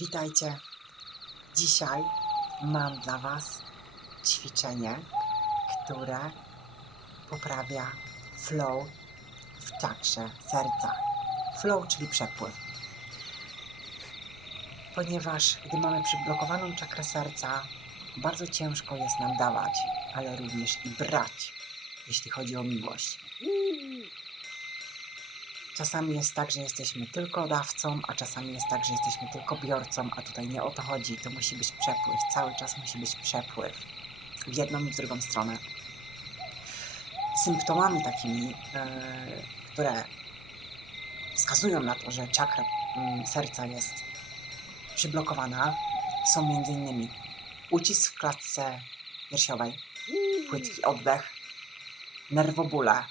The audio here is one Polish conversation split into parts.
Witajcie. Dzisiaj mam dla Was ćwiczenie, które poprawia flow w czakrze serca. Flow, czyli przepływ. Ponieważ gdy mamy przyblokowaną czakrę serca, bardzo ciężko jest nam dawać, ale również i brać, jeśli chodzi o miłość. Czasami jest tak, że jesteśmy tylko dawcą, a czasami jest tak, że jesteśmy tylko biorcą, a tutaj nie o to chodzi. To musi być przepływ. Cały czas musi być przepływ. W jedną i w drugą stronę. Symptomami takimi, e, które wskazują na to, że czakra mm, serca jest przyblokowana, są m.in. ucisk w klatce piersiowej, płytki oddech, nerwobóle,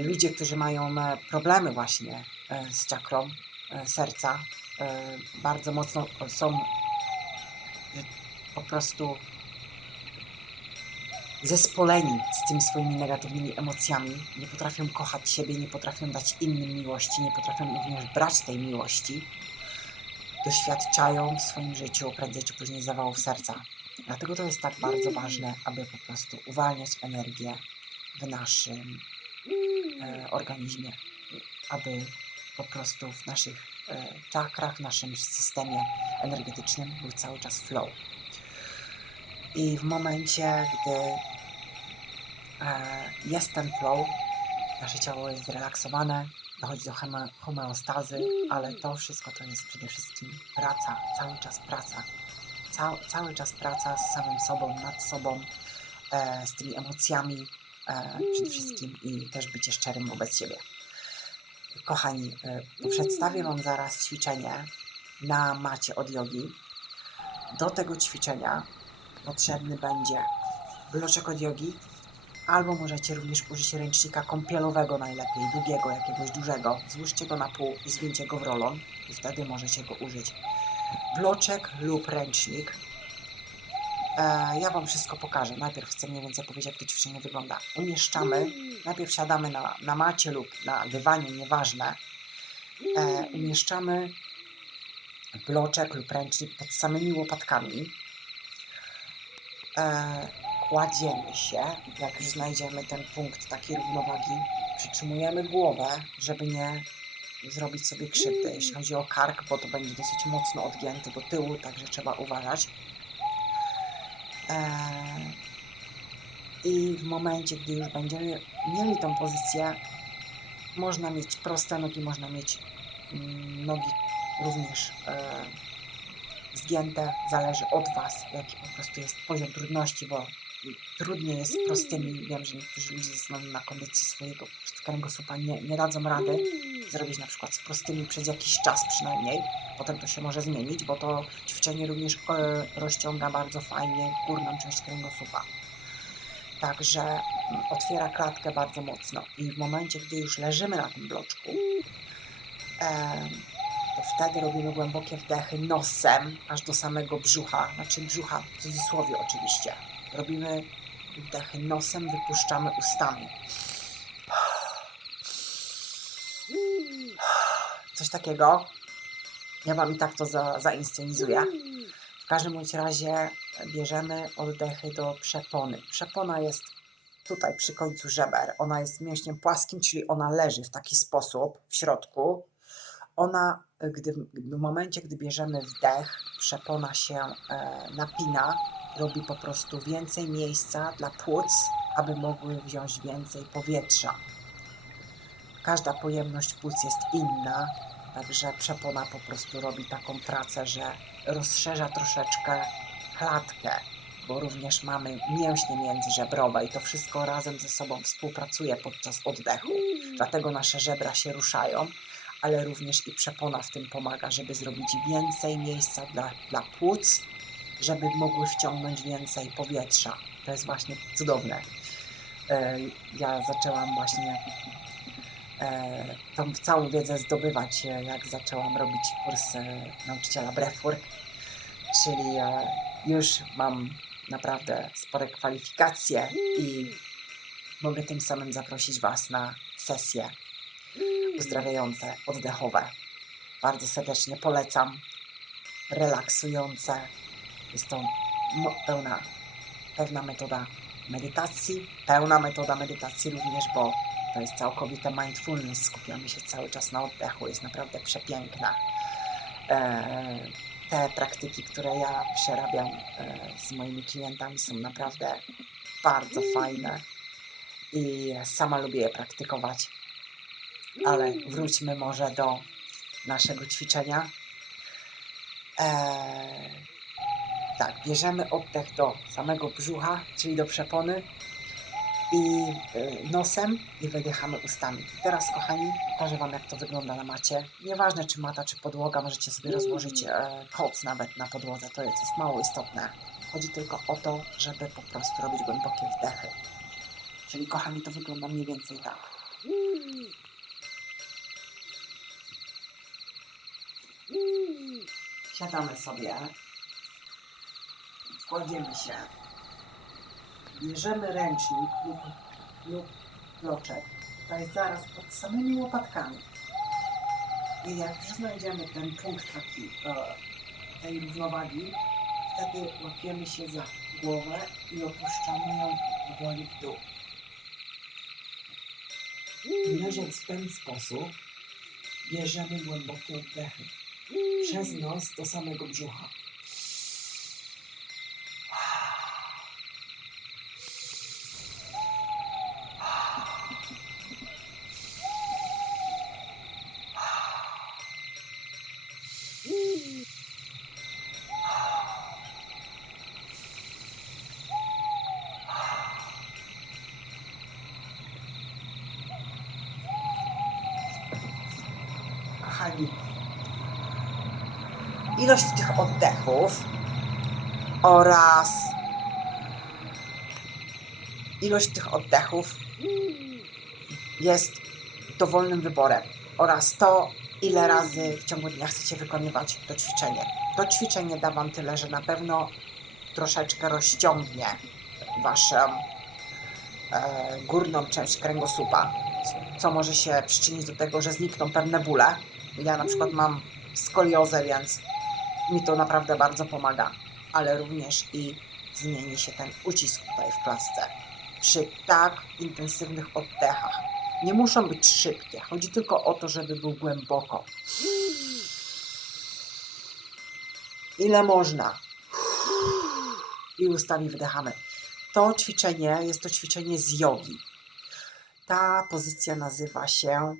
ludzie, którzy mają e, problemy właśnie e, z czakrą e, serca, e, bardzo mocno są e, po prostu zespoleni z tymi swoimi negatywnymi emocjami, nie potrafią kochać siebie, nie potrafią dać innym miłości, nie potrafią również brać tej miłości, doświadczają w swoim życiu prędzej czy później zawałów serca. Dlatego to jest tak bardzo ważne, aby po prostu uwalniać energię w naszym e, organizmie, aby po prostu w naszych e, czakrach, w naszym systemie energetycznym był cały czas flow. I w momencie, gdy e, jest ten flow, nasze ciało jest zrelaksowane, dochodzi do home, homeostazy, ale to wszystko to jest przede wszystkim praca, cały czas praca. Cał, cały czas praca z samym sobą, nad sobą, z tymi emocjami przede wszystkim i też bycie szczerym wobec siebie. Kochani, e, przedstawię Wam zaraz ćwiczenie na macie od jogi. Do tego ćwiczenia potrzebny będzie bloczek od jogi, albo możecie również użyć ręcznika kąpielowego najlepiej, długiego, jakiegoś dużego. Złóżcie go na pół i zwincie go w rolon i wtedy możecie go użyć. Bloczek lub ręcznik. E, ja Wam wszystko pokażę. Najpierw chcę mniej więcej powiedzieć, jak to ćwiczenie wygląda. Umieszczamy, najpierw siadamy na, na macie lub na dywanie, nieważne. E, umieszczamy bloczek lub ręcznik pod samymi łopatkami. E, kładziemy się, jak już znajdziemy ten punkt takiej równowagi, przytrzymujemy głowę, żeby nie zrobić sobie krzywdy, jeśli chodzi o kark, bo to będzie dosyć mocno odgięty do tyłu, także trzeba uważać. Eee, I w momencie, gdy już będziemy mieli tą pozycję, można mieć proste nogi, można mieć mm, nogi również e, zgięte, zależy od Was, jaki po prostu jest poziom trudności, bo trudniej jest z prostymi. Wiem, że niektórzy ludzie ze względu na kondycję swojego kręgosłupa nie, nie dadzą rady zrobić na przykład z prostymi przez jakiś czas przynajmniej. Potem to się może zmienić, bo to ćwiczenie również e, rozciąga bardzo fajnie górną część kręgosłupa. Także mm, otwiera klatkę bardzo mocno. I w momencie, gdy już leżymy na tym bloczku, e, to wtedy robimy głębokie wdechy nosem aż do samego brzucha, znaczy brzucha w cudzysłowie oczywiście. Robimy wdechy nosem, wypuszczamy ustami. Coś takiego. Ja Wam i tak to za, zainscenizuję. W każdym bądź razie bierzemy oddechy do przepony. Przepona jest tutaj przy końcu żeber. Ona jest mięśniem płaskim, czyli ona leży w taki sposób w środku. Ona, gdy, w momencie, gdy bierzemy wdech, przepona się e, napina, robi po prostu więcej miejsca dla płuc, aby mogły wziąć więcej powietrza. Każda pojemność płuc jest inna, także przepona po prostu robi taką pracę, że rozszerza troszeczkę klatkę, bo również mamy mięśnie międzyżebrowe i to wszystko razem ze sobą współpracuje podczas oddechu. Dlatego nasze żebra się ruszają, ale również i przepona w tym pomaga, żeby zrobić więcej miejsca dla, dla płuc, żeby mogły wciągnąć więcej powietrza. To jest właśnie cudowne. E, Ja zaczęłam właśnie tą całą wiedzę zdobywać, e, jak zaczęłam robić kurs e, nauczyciela breathwork, czyli e, już mam naprawdę spore kwalifikacje i mogę tym samym zaprosić Was na sesje uzdrawiające, oddechowe. Bardzo serdecznie polecam. Relaksujące. Jest to pełna, pewna metoda medytacji, pełna metoda medytacji również, bo to jest całkowite mindfulness. Skupiamy się cały czas na oddechu. Jest naprawdę przepiękna. E, te praktyki, które ja przerabiam e, z moimi klientami, są naprawdę bardzo fajne i sama lubię je praktykować. Ale wróćmy może do naszego ćwiczenia. Eee, tak, bierzemy oddech do samego brzucha, czyli do przepony i y, nosem i wydychamy ustami. Teraz, kochani, pokażę Wam, jak to wygląda na macie. Nieważne, czy mata, czy podłoga, możecie sobie rozłożyć e, koc nawet na podłodze, to jest, jest mało istotne. Chodzi tylko o to, żeby po prostu robić głębokie wdechy. Czyli, kochani, to wygląda mniej więcej tak. Siadamy sobie, kładziemy się, bierzemy ręcznik lub, lub bloczek, jest zaraz pod samymi łopatkami. I jak już znajdziemy ten punkt taki e, tej równowagi, wtedy łapiemy się za głowę i opuszczamy ją powoli w dół. Leżąc w ten sposób, bierzemy głębokie oddechy przez nos do samego brzucha. Ilość tych oddechów oraz ilość tych oddechów jest dowolnym wyborem oraz to, ile razy w ciągu dnia chcecie wykonywać to ćwiczenie. To ćwiczenie da Wam tyle, że na pewno troszeczkę rozciągnie Waszą e, górną część kręgosłupa, co może się przyczynić do tego, że znikną pewne bóle. Ja na przykład mam skoliozę, więc mi to naprawdę bardzo pomaga, ale również i zmieni się ten ucisk tutaj w klatce. Przy tak intensywnych oddechach. Nie muszą być szybkie, chodzi tylko o to, żeby był głęboko. Ile można. I ustami wydechamy. To ćwiczenie jest to ćwiczenie z jogi. Ta pozycja nazywa się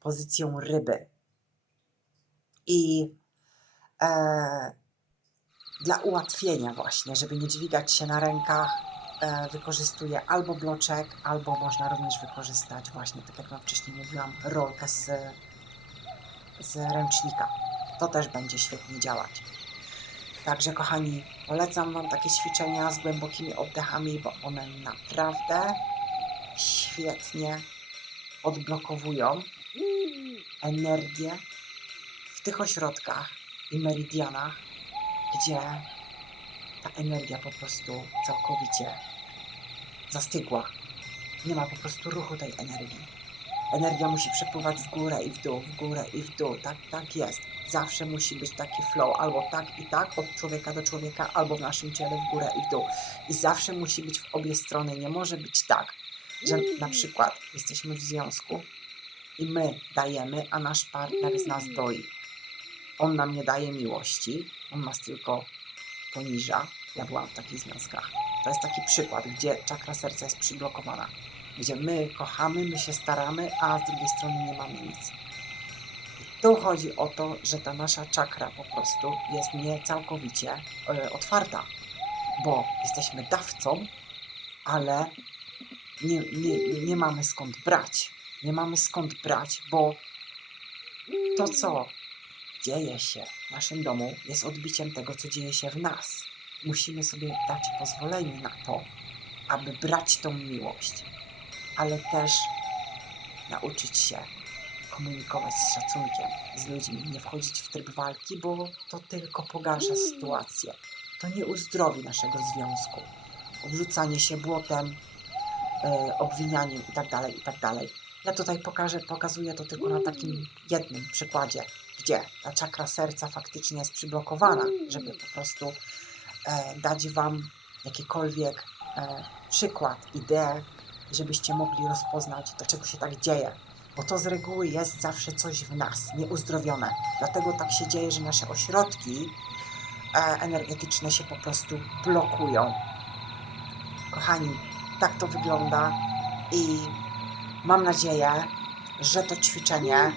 pozycją ryby. I dla ułatwienia właśnie, żeby nie dźwigać się na rękach, e, wykorzystuję albo bloczek, albo można również wykorzystać właśnie, tak jak Wam wcześniej mówiłam, rolkę z, z ręcznika. To też będzie świetnie działać. Także kochani, polecam Wam takie ćwiczenia z głębokimi oddechami, bo one naprawdę świetnie odblokowują energię w tych ośrodkach i meridianach, gdzie ta energia po prostu całkowicie zastygła. Nie ma po prostu ruchu tej energii. Energia musi przepływać w górę i w dół, w górę i w dół. Tak, tak jest. Zawsze musi być taki flow, albo tak i tak, od człowieka do człowieka, albo w naszym ciele w górę i w dół. I zawsze musi być w obie strony. Nie może być tak, że na przykład jesteśmy w związku i my dajemy, a nasz partner z nas doi. On nam nie daje miłości, on nas tylko poniża. Ja byłam w takich związkach. To jest taki przykład, gdzie czakra serca jest przyblokowana. Gdzie my kochamy, my się staramy, a z drugiej strony nie mamy nic. I tu chodzi o to, że ta nasza czakra po prostu jest nie całkowicie e, otwarta, bo jesteśmy dawcą, ale nie, nie, nie mamy skąd brać. Nie mamy skąd brać, bo to, co dzieje się w naszym domu, jest odbiciem tego, co dzieje się w nas. Musimy sobie dać pozwolenie na to, aby brać tą miłość, ale też nauczyć się komunikować z szacunkiem z ludźmi, nie wchodzić w tryb walki, bo to tylko pogarsza sytuację. To nie uzdrowi naszego związku. Obrzucanie się błotem, e, obwinianiem itd., itd. Ja tutaj pokażę, pokazuję to tylko na takim jednym przykładzie, gdzie ta czakra serca faktycznie jest przyblokowana, żeby po prostu e, dać Wam jakikolwiek e, przykład, ideę, żebyście mogli rozpoznać, dlaczego się tak dzieje. Bo to z reguły jest zawsze coś w nas nieuzdrowione. Dlatego tak się dzieje, że nasze ośrodki e, energetyczne się po prostu blokują. Kochani, tak to wygląda i mam nadzieję, że to ćwiczenie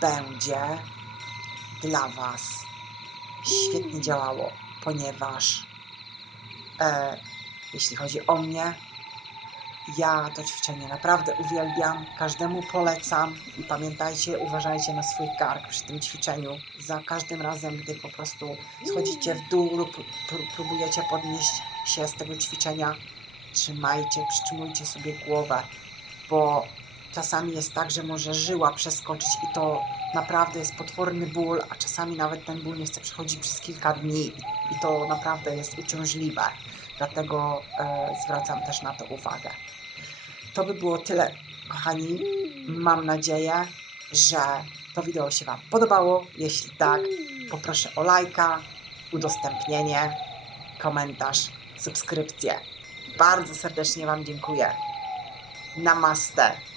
będzie dla Was świetnie działało, ponieważ e, jeśli chodzi o mnie, ja to ćwiczenie naprawdę uwielbiam, każdemu polecam i pamiętajcie, uważajcie na swój kark przy tym ćwiczeniu. Za każdym razem, gdy po prostu schodzicie w dół lub pró- próbujecie podnieść się z tego ćwiczenia, trzymajcie, przytrzymujcie sobie głowę, bo czasami jest tak, że może żyła przeskoczyć i to naprawdę jest potworny ból, a czasami nawet ten ból nie chce przechodzić przez kilka dni i, to naprawdę jest uciążliwe. Dlatego e, zwracam też na to uwagę. To by było tyle, kochani. Mam nadzieję, że to wideo się Wam podobało. Jeśli tak, poproszę o lajka, udostępnienie, komentarz, subskrypcję. Bardzo serdecznie Wam dziękuję. Namaste.